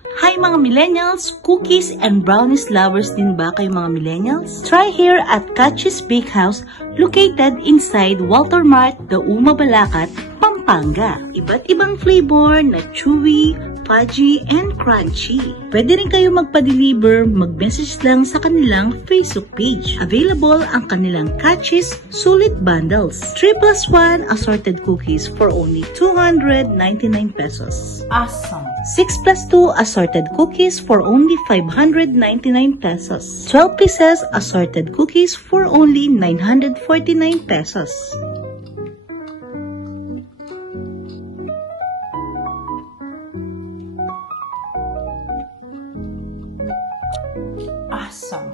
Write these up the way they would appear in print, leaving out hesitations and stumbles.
Hi mga millennials! Cookies and brownies lovers din ba kayo mga millennials? Try here at Catchy's Bakehouse located inside Walter Mart, Dauma, Balacat, Pampanga. Iba't ibang flavor na chewy, fudgy, and crunchy. Pwede rin kayo magpa-deliver, mag-message lang sa kanilang Facebook page. Available ang kanilang Catchy's Sulit Bundles. 3+1 assorted cookies for only 299 pesos. Awesome! 6+2 assorted cookies for only 599 pesos. 12 pieces assorted cookies for only 949 pesos. Awesome!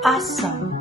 Awesome!